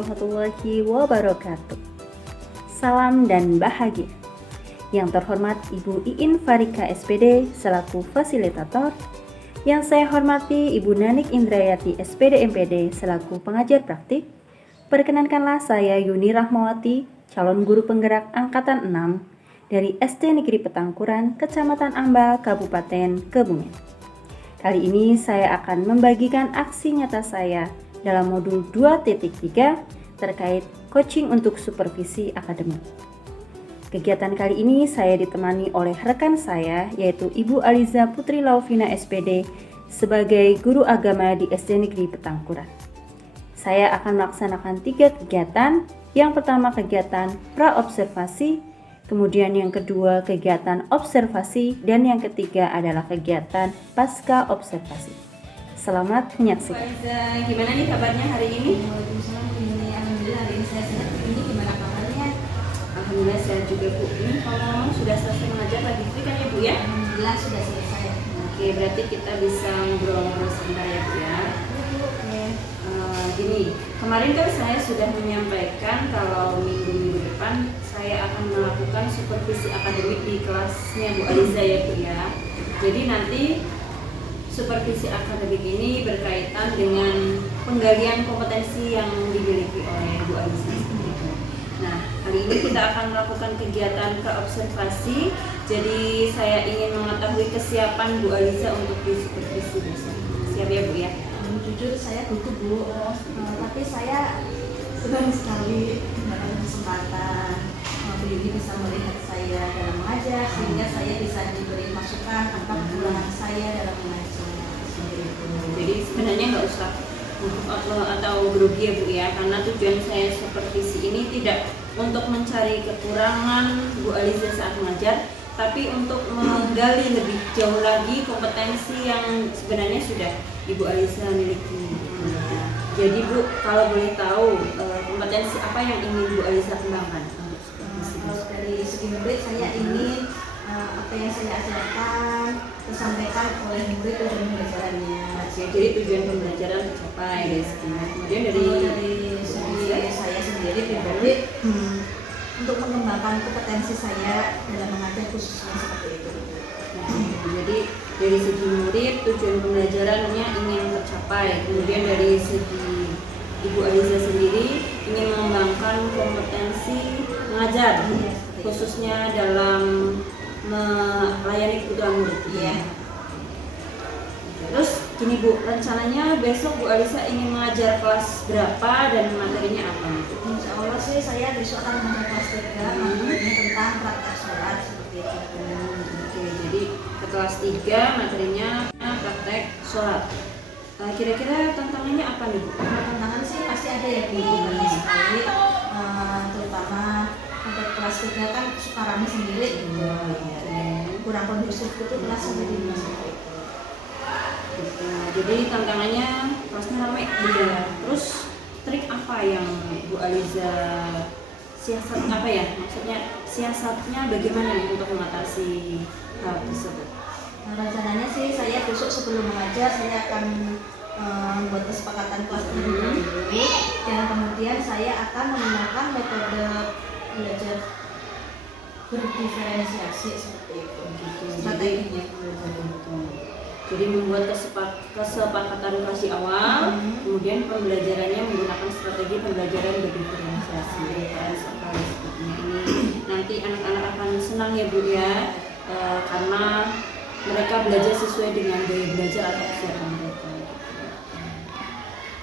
warahmatullahi wabarakatuh. Salam dan bahagia. Yang terhormat Ibu Iin Farika SPD selaku fasilitator. Yang saya hormati Ibu Nanik Indrayati SPD MPD selaku pengajar praktik. Perkenankanlah saya Yuni Rahmawati, calon guru penggerak angkatan 6 dari SD Negeri Petangkuran, Kecamatan Ambal, Kabupaten Kebumen. Kali ini saya akan membagikan aksi nyata saya dalam modul 2.3 terkait coaching untuk supervisi akademik. Kegiatan kali ini saya ditemani oleh rekan saya yaitu Ibu Aliza Putri Lauvina SPD sebagai guru agama di SD Negeri Petangkuran. Saya akan melaksanakan 3 kegiatan. Yang pertama kegiatan pra-observasi, kemudian yang kedua kegiatan observasi, dan yang ketiga adalah kegiatan pasca observasi. Selamat menyaksikan. Aliza, gimana nih kabarnya hari ini? Waalaikumsalam. Alhamdulillah hari ini saya sehat. Ini gimana kabarnya? Alhamdulillah sehat juga Bu. Ini kalau sudah selesai mengajar lagi free kan ya Bu ya? Alhamdulillah sudah selesai. Oke, berarti kita bisa ngobrol-ngobrol sebentar ya Bu ya. Gini, kemarin kan saya sudah menyampaikan kalau minggu depan saya akan melakukan supervisi akademik di kelasnya Bu Aliza ya Bu ya. Jadi nanti supervisi akademik ini berkaitan dengan penggalian kompetensi yang dimiliki oleh Bu Aliza. Nah, kali ini kita akan melakukan kegiatan ke-observasi. Jadi saya ingin mengetahui kesiapan Bu Aliza untuk disupervisi besok. Siap ya Bu ya? Jujur saya butuh Bu, tapi saya senang sekali dapat kesempatan Bu Yuni bisa melihat saya dalam mengajar sehingga saya bisa diberi masukan apa kekurangan saya dalam mengajar. Jadi sebenarnya nggak usah atau grogi ya Bu ya, karena tujuan saya supervisi ini tidak untuk mencari kekurangan Bu Aliza saat mengajar, tapi untuk menggali lebih jauh lagi kompetensi yang sebenarnya sudah Ibu Aliza miliki. Jadi Bu, kalau boleh tahu kompetensi apa yang ingin Bu Aliza kembangkan? Kalau dari segi murid saya ingin apa yang saya ajarkan disampaikan oleh murid dalam pembelajarannya. Jadi tujuan pembelajaran tercapai. Kemudian dari segi saya sendiri pribadi untuk mengembangkan kompetensi saya dalam mengajar khususnya seperti itu. Jadi dari segi murid tujuan pembelajarannya ingin tercapai. Kemudian dari segi Ibu Aliza sendiri ingin mengembangkan kompetensi mengajar, khususnya dalam melayani kebutuhan murid. Iya. Terus gini Bu, rencananya besok Bu Aliza ingin mengajar kelas berapa dan materinya apa? Insya Allah sih saya besok akan mengajar kelas 3 materinya tentang praktek sholat seperti itu. Oke, jadi ke kelas 3 materinya praktek sholat. Kira-kira tantangannya apa nih Bu? Tantangan sih pasti ada ya Bu, banyak sekali, terutama untuk kelas 3 kan suka rame sendiri, kurang kondusif itu kelas sendiri. Jadi tantangannya kelasnya ramai gitu. Terus trik apa yang Bu Aliza siasat apa ya? Maksudnya siasatnya bagaimana untuk mengatasi hal tersebut? Rencananya sih saya besok sebelum mengajar saya akan membuat kesepakatan kelas dulu dan kemudian saya akan menggunakan metode belajar berdiferensiasi seperti itu. Strateginya. Jadi membuat kesepakatan kelas di awal, kemudian pembelajarannya menggunakan strategi pembelajaran berdiferensiasi. Sekali seperti ini. Nanti anak-anak akan senang ya Bu ya, karena mereka belajar sesuai dengan gaya belajar atau kesiapan mereka.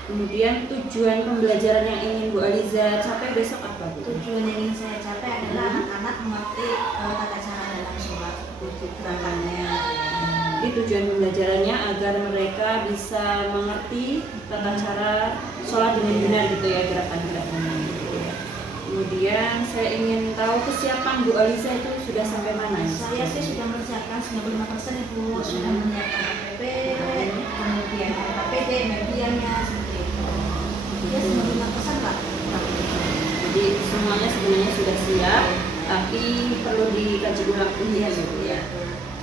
Kemudian tujuan pembelajaran yang ingin Bu Aliza capai besok apa Bu? Tujuan yang ingin saya capai adalah anak-anak mengerti tata cara dalam sholat, gerakannya. Jadi tujuan pembelajarannya agar mereka bisa mengerti tata cara sholat dengan benar gitu ya, gerakan-gerakannya. Kemudian saya ingin tahu kesiapan Bu Aliza itu sudah sampai mana? Saya sih sudah menyiapkan 95% Ibu, sudah menyiapkan APP, kemudian KPD, medianya seperti itu. Ya 95% Pak. Jadi semuanya sebenarnya sudah siap, tapi perlu dikaji ulang ya Bu ya.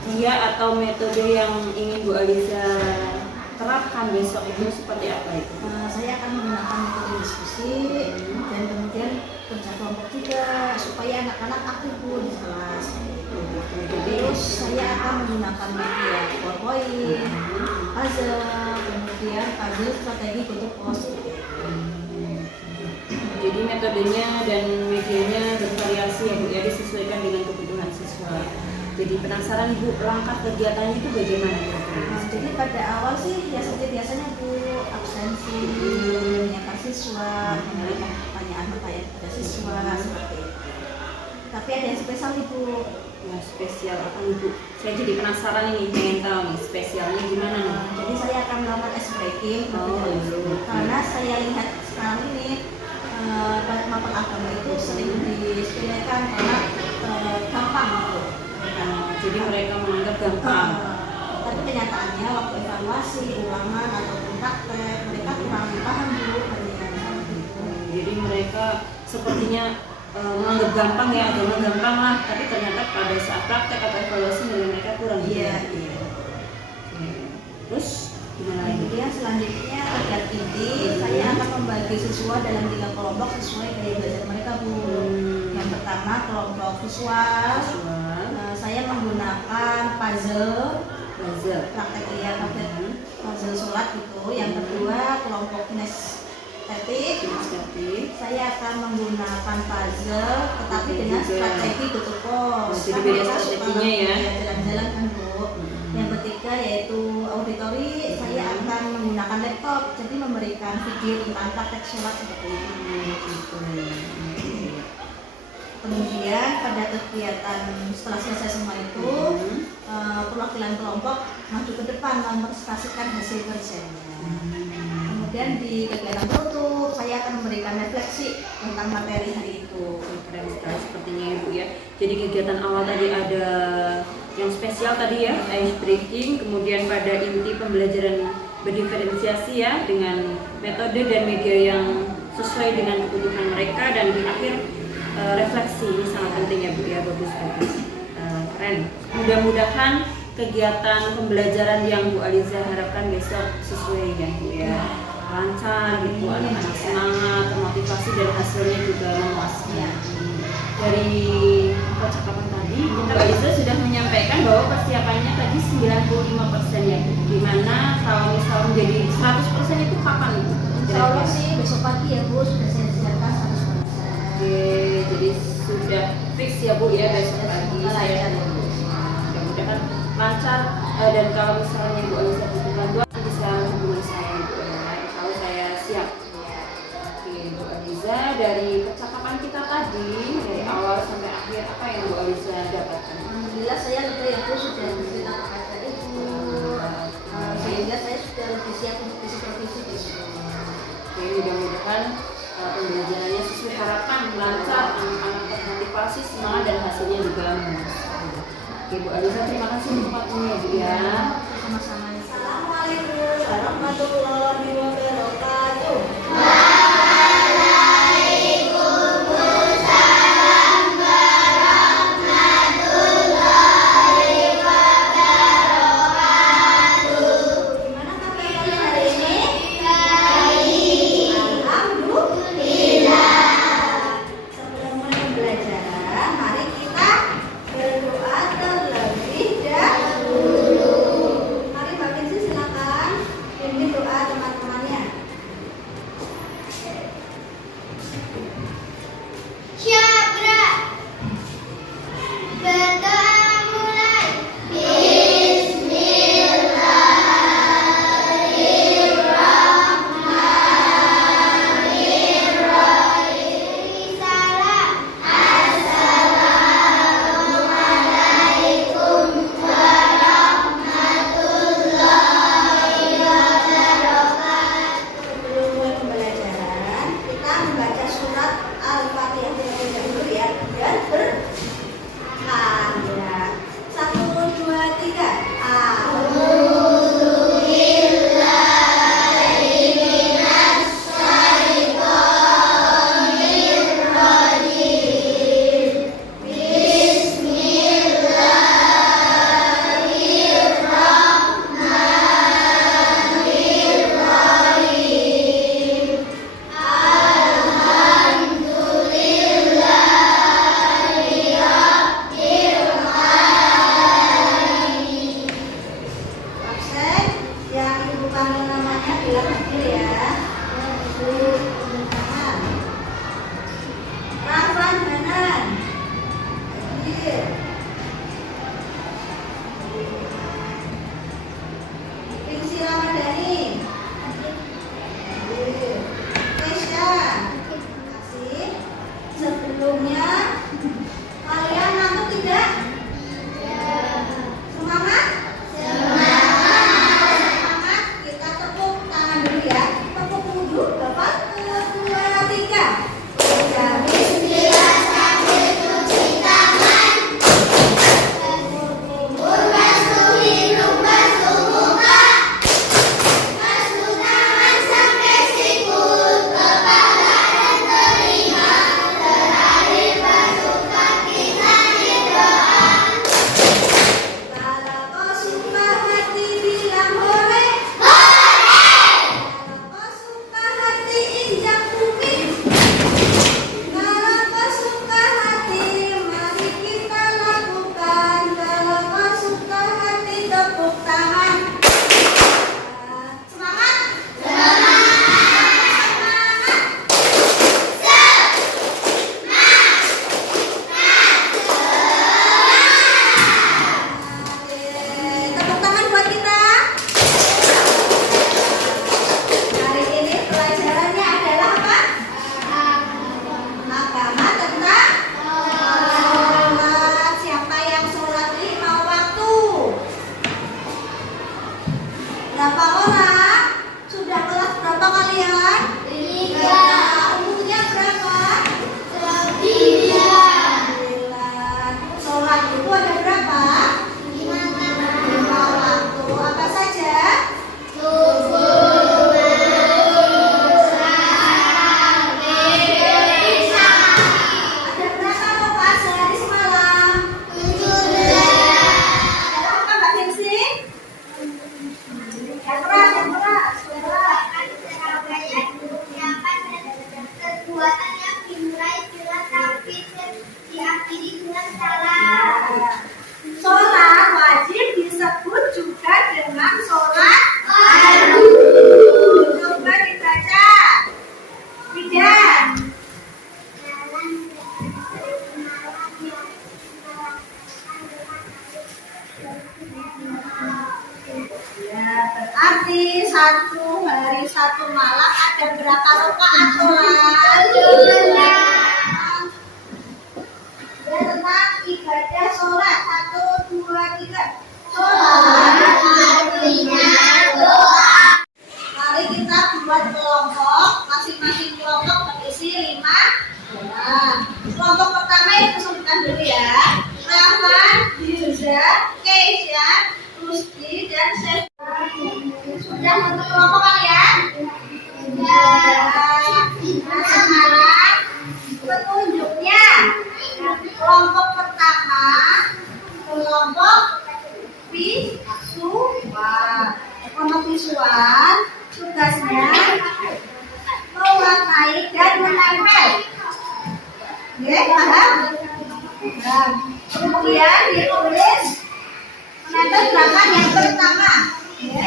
Dia atau metode yang ingin Bu Aliza terapkan harapkan besok itu seperti apa itu? Saya akan menggunakan metode diskusi dan kemudian kerja kelompok juga supaya anak-anak aktif Bu di kelas. Terus saya akan menggunakan media PowerPoint, puzzle, kemudian puzzle strategi bentuk pos. Jadi metodenya dan medianya bervariasi ya Bu ya, disesuaikan dengan kebutuhan siswa. Jadi penasaran Bu, langkah kegiatannya itu bagaimana ya? Jadi pada awal sih ya seperti biasanya Bu, absensi, menyiapkan siswa, menyampaikan pertanyaan pada siswa seperti itu. Tapi ada yang spesial nih Bu. Ya, spesial apa nih Bu? Saya jadi penasaran ini, pengen tahu nih spesialnya gimana nih? Jadi saya akan melakukan ice breaking karena saya lihat sekarang ini maupun agama itu sering disepelekan karena gampang gitu. Jadi mereka menganggap gampang. Tapi kenyataannya waktu evaluasi, ulangan ataupun praktek mereka kurang paham Bu. Jadi mereka sepertinya menganggap gampang ya, agama gampang lah. Tapi ternyata pada saat praktek atau evaluasi nilai mereka kurang. Iya. Terus gimana lagi? Kemudian selanjutnya terkait ini saya akan membagi siswa dalam 3 kelompok sesuai gaya belajar mereka Bu. Yang pertama kelompok visual. Saya menggunakan puzzle, praktek puzzle sholat gitu. Yang kedua kelompok kinestetik. Saya akan menggunakan puzzle tetapi dengan strategi bentuk pos. Jadi beda strateginya ya. Jalan-jalan kan Bu. Yang ketiga yaitu auditori, saya akan menggunakan laptop, jadi memberikan video tentang praktek sholat seperti ini. Kemudian pada kegiatan setelah selesai semua itu, perwakilan kelompok maju ke depan mempresentasikan hasil kerjanya. Kemudian di kegiatan penutup, saya akan memberikan refleksi tentang materi hari itu. Keren sekali sepertinya Ibu ya. Jadi kegiatan awal tadi ada yang spesial tadi ya, ice breaking, kemudian pada inti pembelajaran berdiferensiasi ya dengan metode dan media yang sesuai dengan kebutuhan mereka, dan di akhir refleksi. Ini sangat penting ya Bu ya, bagus. Keren. Mudah-mudahan kegiatan pembelajaran yang Bu Aliza harapkan besok sesuai ya Bu ya, lancar gitu, anak-anak semangat, termotivasi, dan hasilnya juga memuaskan. Dari percakapan tadi, Bu Aliza sudah menyampaikan bahwa persiapannya tadi 95% ya Bu. Dimana kalau misal menjadi 100% itu kapan Bu? Insya Allah sih besok pagi ya Bu, sudah saya siapkan 100%. Oke, jadi sudah fix ya Bu ya, besok pagi saya mudah-mudahan lancar, dan kalau misalnya Bu Aliza butuh bantuan bisa hubungi saya Bu ya. Insya Allah saya siap. Oke Bu Aliza, dari percakapan kita tadi dari awal sampai akhir apa yang Bu Aliza dapatkan? Alhamdulillah saya lega ya Bu, sudah cerita kepada Ibu, sehingga saya sudah lebih siap untuk supervisi besok. Oke, mudah-mudahan pembelajarannya sesuai harapan, lancar, anak-anak termotivasi, semangat, dan hasilnya juga memuaskan. Oke Bu Aliza, terima kasih untuk waktunya Bu ya. Sama-sama. Assalamualaikum warahmatullahi wabarakatuh. Gimana kabar kalian hari ini? Baik. Alhamdulillah. Sebelum mulai pembelajaran, mari kita berdoa terlebih dahulu. Mari Mbak Kenzi silakan pimpin doa pegang hadir ya. Tangan. Pelan-pelan kanan. Hadir. Fiksi Ramadhani. Hadir. Kesha. Terima kasih. Sebelumnya kalian ngantuk tidak? Semangat? Semangat. Kita tepuk tangan dulu ya. Tepuk dulu. Bapak, 1, 2, 3. Jam 9 sampai cuci tangan. Kumur basuh hidung, basuh muka. Basuh tangan sampai sikut, kepala dan telinga. Terakhir basuh kaki sambil doa. Kalau kau suka hati bilang boleh. Kalau kau suka hati injak kuping. Kalau kau suka hati mari kita lakukan. Kalau kau suka hati tepuk tangan. Semangat. Tepuk tangan buat kita. Hari ini pelajarannya adalah apa? Agama tentang sholat. Siapa yang sholat 5 waktu? Berapa orang? Sudah kelas berapa kalian? 3. Umurnya berapa? 9. Sholat itu ada berapa? 5 waktu. Apa saja? Ada berapa rokaat sehari semalam? 17. Ada apa Mbak Desi? Yang keras, yang keras. Perbuatan yang dimulai dengan tapi diakhiri dengan salah. Sholat wajib disebut juga dengan sholat fardu. Coba dibaca. Tidak. Ya, berarti 1 hari 1 malam ada berapa rakaat sholat? Ya, tentang ibadah sholat 1, 2, 3. Sholat artinya doa. Mari kita buat kelompok. Masing-masing kelompok berisi 5 orang. Kelompok pertama yang kesulitan dulu ya. Rahman, Yuza, Keisha, Rusti, dan Seth. Sudah untuk kelompok kalian? Nah, sekarang petunjuknya. Kelompok pertama, kelompok visual. Kelompok visual tugasnya mewarnai dan menempel. Oke, paham? Nah, kemudian ditulis menempel gerakan yang pertama. Oke.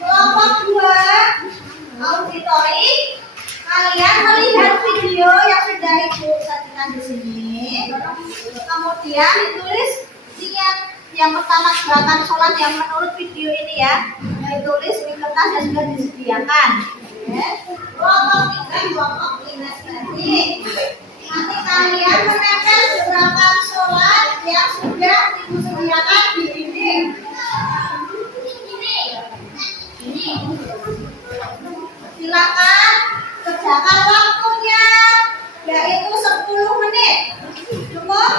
Kelompok 2 auditori, kalian melihat video yang sudah Ibu sajikan di sini. Kemudian ditulis niat yang pertama gerakan sholat yang menurut video ini ya. Ditulis di kertas yang sudah disediakan. Oke. Kelompok 3 kelompok minus tadi. Nanti kalian menempel gerakan sholat yang sudah Ibu sediakan di dinding. Silakan kerjakan waktunya, yaitu 10 menit. Cukup?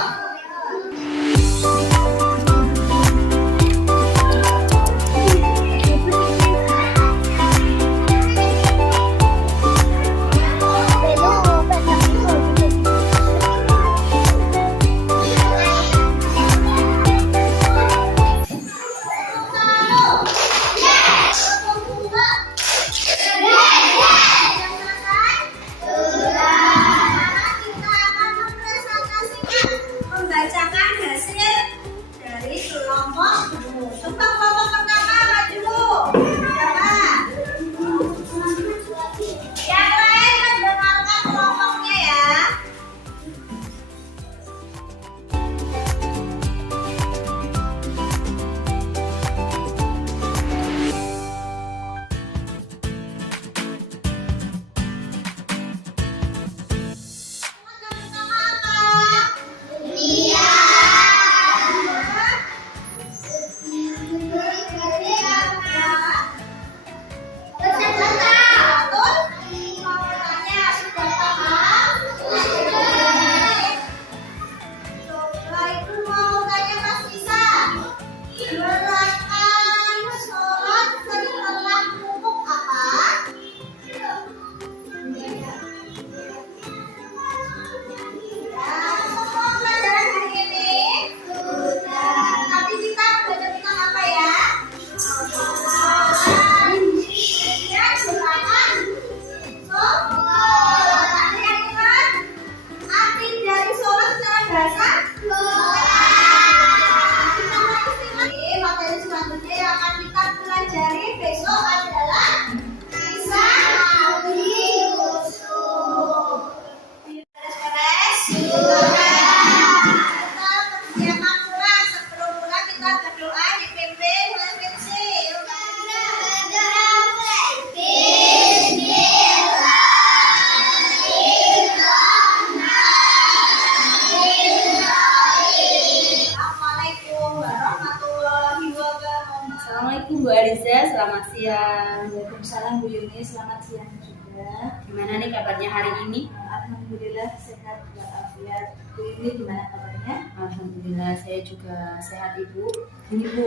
siang. Waalaikumsalam Bu Yuni, selamat siang juga. Gimana nih kabarnya hari ini? Alhamdulillah sehat walafiat. Bu Yuni gimana kabarnya? Alhamdulillah saya juga sehat Ibu. Ini Bu,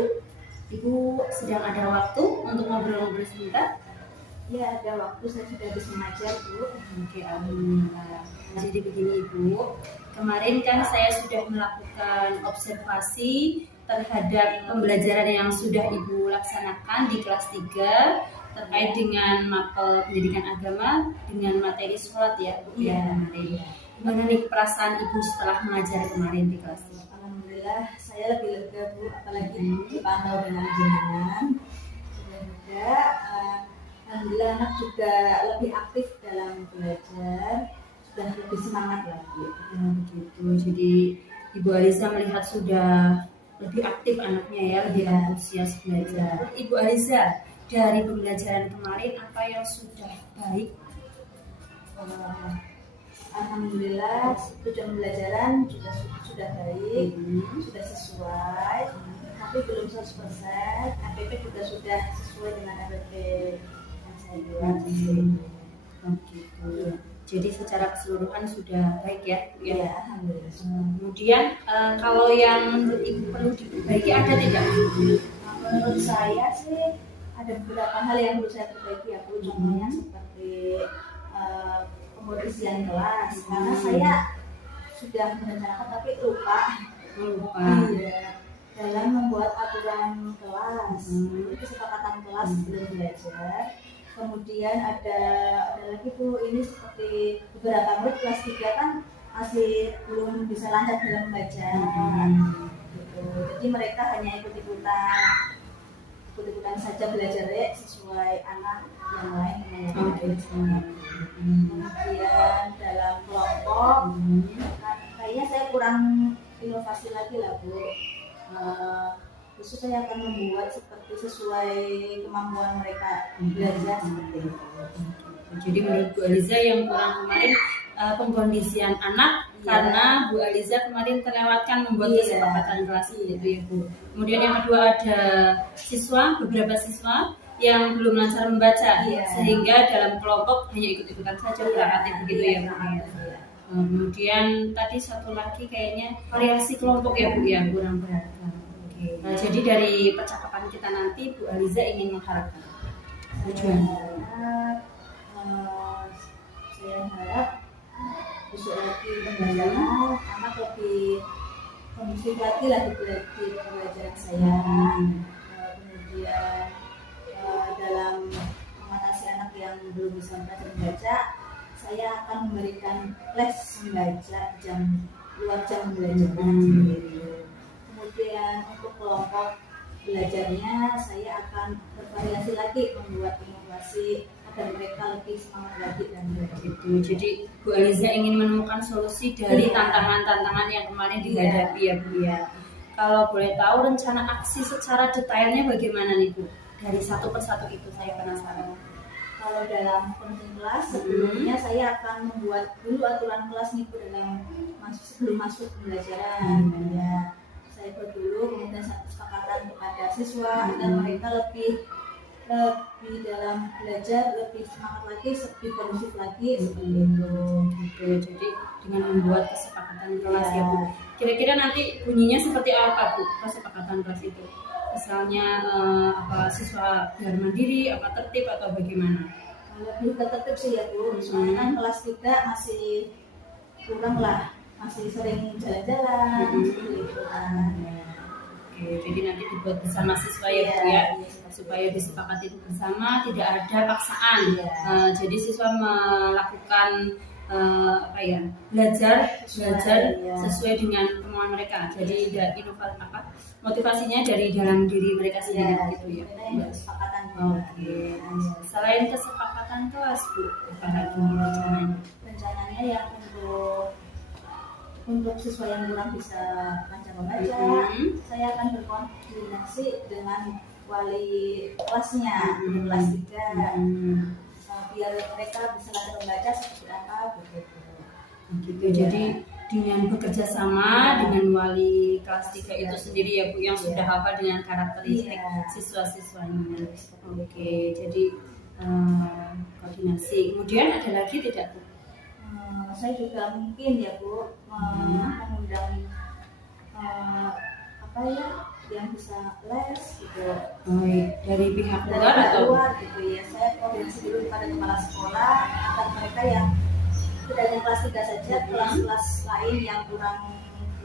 Ibu sedang ada waktu untuk ngobrol-ngobrol sebentar? Ya, ada waktu, saya sudah habis mengajar Bu. Oke, alhamdulillah. Jadi begini Ibu, kemarin kan saya sudah melakukan observasi terhadap pembelajaran yang sudah Ibu laksanakan di kelas 3 terkait dengan mapel pendidikan agama dengan materi sholat ya Bu ya kemarin. Gimana nih perasaan Ibu setelah mengajar kemarin di kelas 3? Alhamdulillah saya lebih lega Bu, apalagi dipantau dengan jenengan. Sudah juga, alhamdulillah anak juga lebih aktif dalam belajar, sudah lebih semangat lagi. Begitu. Jadi Ibu Aliza melihat sudah lebih aktif anaknya ya, lebih antusias belajar. Ibu Aliza, dari pembelajaran kemarin apa yang sudah baik? Alhamdulillah tujuan pembelajaran juga sudah baik, sudah sesuai, tapi belum 100%. APP juga sudah sesuai dengan APP yang saya buat. Begitu. Jadi secara keseluruhan sudah baik ya, Bu ya. Ya, alhamdulillah. Kemudian kalau yang menurut Ibu perlu diperbaiki ada tidak? Menurut saya sih ada beberapa hal yang perlu saya perbaiki ya Bu. Contohnya seperti pengisian kelas, karena saya sudah merencanakan tapi lupa. Iya, dalam membuat aturan kelas, kesepakatan kelas sebelum belajar. Kemudian ada lagi Bu, ini seperti beberapa murid kelas 3 kan masih belum bisa lancar dalam membaca gitu. Jadi mereka hanya ikut-ikutan saja belajar sesuai anak yang lain dengan yang lain. Kemudian dalam kelompok kayaknya saya kurang inovasi lagi lah Bu. Khusus saya akan membuat seperti sesuai kemampuan mereka belajar seperti itu. Jadi menurut Bu Aliza yang kurang kemarin pengkondisian anak karena Bu Aliza kemarin terlewatkan membuat kesepakatan kelas itu ya Bu. Kemudian yang kedua ada beberapa siswa yang belum lancar membaca sehingga dalam kelompok hanya ikut-ikutan saja berangkat begitu ya Bu. Kemudian tadi satu lagi kayaknya variasi kelompok ya Bu yang kurang beragam. Nah, jadi dari percakapan kita nanti Bu Aliza ingin mengharapkan tujuan. Saya harap besok lagi pembelajaran anak lebih kondusif lagi lah di pembelajaran saya. Kemudian dalam mengatasi anak yang belum bisa membaca, saya akan memberikan les membaca luar jam pembelajaran sendiri. Kemudian untuk kelompok belajarnya saya akan bervariasi lagi membuat inovasi agar mereka lebih semangat lagi dan begitu. Jadi Bu Aliza ingin menemukan solusi dari tantangan-tantangan yang kemarin dihadapi ya Bu ya. Kalau boleh tahu rencana aksi secara detailnya bagaimana nih Bu? Dari satu persatu itu saya penasaran. Kalau dalam kondisi kelas sebelumnya saya akan membuat dulu aturan kelas nih Bu sebelum masuk pembelajaran. Ya, saya buat dulu, kemudian satu kesepakatan kepada siswa agar mereka lebih dalam belajar, lebih semangat lagi, lebih kondusif lagi seperti itu. Gitu. Jadi dengan membuat kesepakatan kelas ya Bu. Kira-kira nanti bunyinya seperti apa Bu kesepakatan kelas itu? Misalnya apa siswa biar mandiri, apa tertib atau bagaimana? Lebih ke tertib sih ya Bu. Soalnya kan kelas 3 masih kurang lah, masih sering jalan-jalan seperti itu kan. Oke, jadi nanti dibuat bersama siswa ya Bu ya, supaya disepakati bersama, tidak ada paksaan. Jadi siswa melakukan belajar sesuai dengan kemauan mereka. Jadi motivasinya dari dalam diri mereka sendiri gitu ya. Oke. Selain kesepakatan kelas Bu, apa lagi rencananya? Rencananya yang untuk siswa yang kurang bisa lancar membaca, saya akan berkoordinasi dengan wali kelasnya di kelas 3 biar mereka bisa lancar membaca seperti apa begitu. Jadi dengan bekerja sama dengan wali kelas 3 itu sendiri ya Bu, yang sudah hafal dengan karakteristik siswa-siswanya. Oke, jadi koordinasi. Kemudian ada lagi tidak Bu? Saya juga mungkin ya Bu mengundang yang bisa les gitu. Dari pihak Dari luar pihak atau? luar gitu ya. Saya koordinasi dulu kepada kepala sekolah agar mereka yang tidak hanya kelas 3 saja, kelas-kelas lain yang belum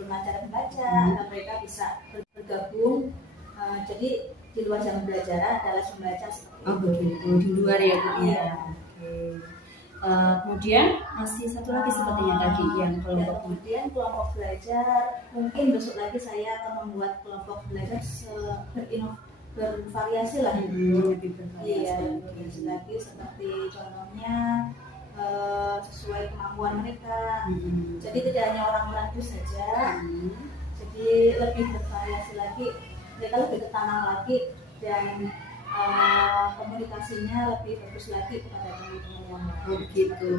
lancar membaca, agar mereka bisa bergabung. Jadi di luar jam belajar ada les membaca seperti itu. Begitu, di luar ya Bu ya. Oke. Kemudian masih satu lagi sepertinya tadi yang kelompok. Kemudian kelompok belajar, mungkin besok lagi saya akan membuat kelompok belajar bervariasi lah. Lebih bervariasi. Iya, bervariasi lagi seperti contohnya sesuai kemampuan mereka. Jadi tidak hanya orang Melayu saja. Jadi lebih bervariasi lagi, mereka lebih ketanam lagi dan komunikasinya lebih bagus lagi kepada teman-teman yang lain. Begitu.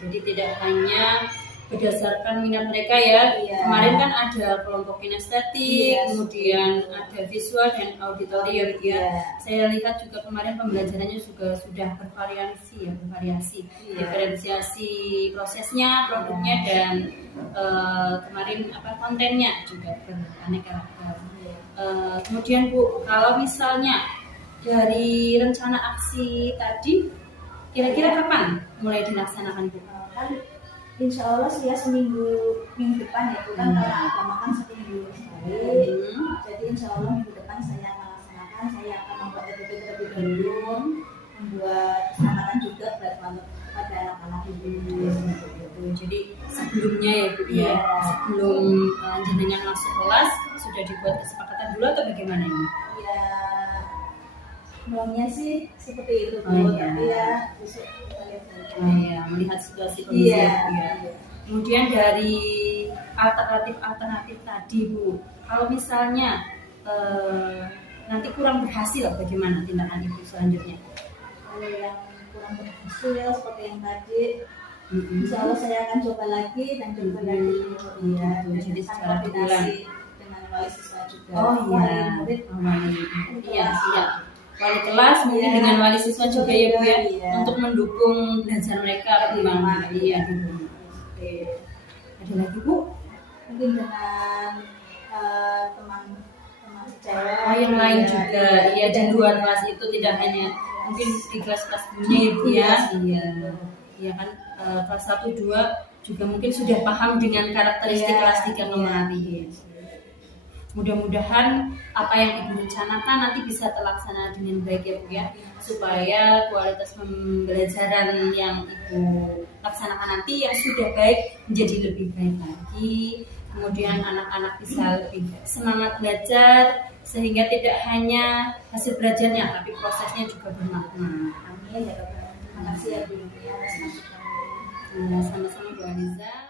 Jadi tidak hanya berdasarkan minat mereka ya. Kemarin kan ada kelompok kinestetik, kemudian ada visual dan auditorium ya. Saya lihat juga kemarin pembelajarannya juga sudah bervariasi. Diferensiasi prosesnya, produknya dan kemarin kontennya juga beraneka ragam. Kemudian Bu, kalau misalnya dari rencana aksi tadi, kira-kira kapan mulai dilaksanakan Bu? Kan insya Allah sih ya minggu depan ya Bu, kan karena agama kan 1 minggu sekali. Jadi insya Allah minggu depan saya akan laksanakan, saya akan membuat EPP terlebih dahulu, membuat keselamatan juga kepada anak-anak ibu. Jadi sebelumnya ya Bu ya, sebelum jenengan masuk kelas sudah dibuat kesepakatan dulu atau bagaimana ini? Ya maunya sih seperti itu Bu, tapi ya besok kita lihat saja. Melihat situasi kondisi ya Bu ya. Kemudian dari alternatif tadi Bu, kalau misalnya nanti kurang berhasil, bagaimana tindakan Ibu selanjutnya? Kalau yang kurang berhasil seperti yang tadi, insya Allah saya akan coba lagi dan coba lagi. Jadi secara koordinasi dengan wali siswa juga. Wali murid, wali kelas mungkin dengan wali siswa juga ya Bu ya, untuk mendukung belajar mereka perkembangan di rumah. Ada lagi Bu? Mungkin dengan teman sejawat yang lain juga, di luar kelas itu tidak hanya mungkin di kelas-kelas punya ya Bu ya. Iya kan, kelas 1, 2 juga mungkin sudah paham dengan karakteristik kelas 3 memahami. Mudah-mudahan apa yang Ibu rencanakan nanti bisa terlaksana dengan baik ya Bu ya, supaya kualitas pembelajaran yang Ibu laksanakan nanti yang sudah baik menjadi lebih baik lagi. Kemudian anak-anak bisa lebih semangat belajar sehingga tidak hanya hasil belajarnya tapi prosesnya juga bermakna. Amin ya Bapak. Terima kasih ya Bu. Sama-sama Bu Aliza.